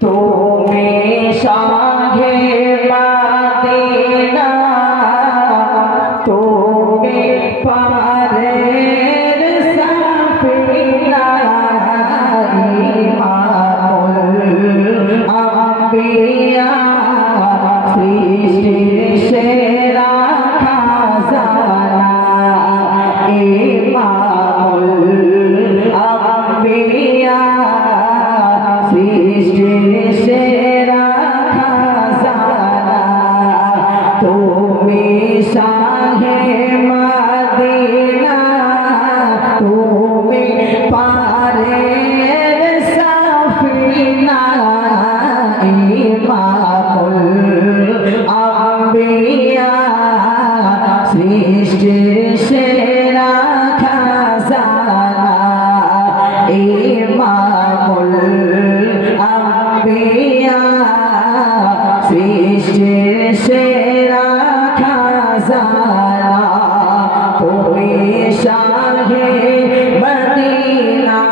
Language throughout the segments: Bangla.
তুমি সঙ্গে মদিনা তুমি পারের সাফিনা ইমামুল আম্বিয়া সৃষ্টির সেরা খাজানা ইমামুল আম্বিয়া সৃষ্টির সেরা খাজানা তুমি শাহে মদিনা তুমি পারের সাফিনা ইমামুল আম্বিয়া সৃষ্টির সেরা খাজানা ইমামুল আম্বিয়া সৃষ্টির সেরা খাজানা তুমি শাহে মদিনা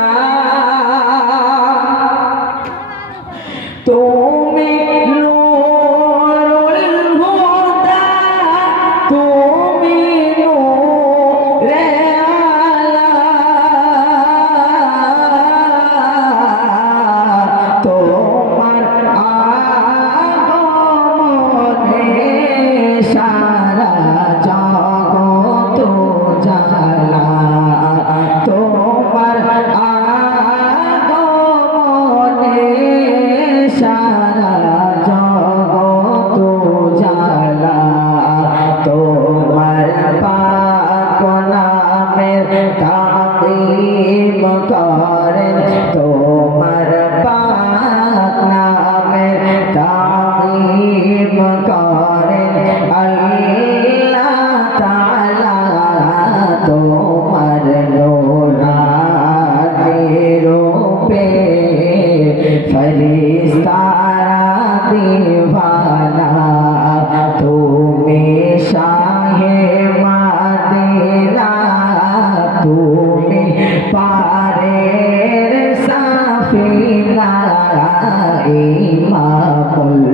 তুমি নূরুল হুদা তুমি নূরে আলা তোমার আগমনে সারা জগৎ জালা তোমার আগমনে সারা জগৎ জালা তোমার পাক নামের তামিম করেন তোমার পাক নামের তামিম করেন আল্লাহ তাআলা তোমার নূরানি রূপে ফেরেশতারা দিওয়ানা তুমি শাহে মদিনা তুমি পারের সাফিনা ইমামুল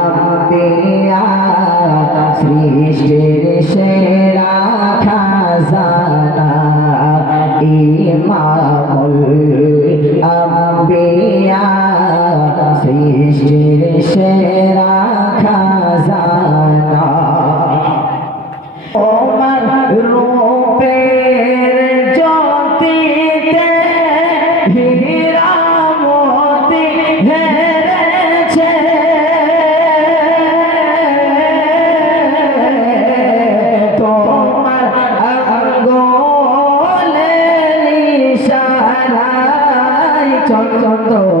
আম্বিয়া সৃষ্টির সেরা খাজানা ইমামুল আম্বিয়া সৃষ্টির সেরা খাজানা তোমার রূপের জ্যোতিতে হীরা মোতি হেরেছে তোমার আঙ্গুলের ইশারায় চন্দ্র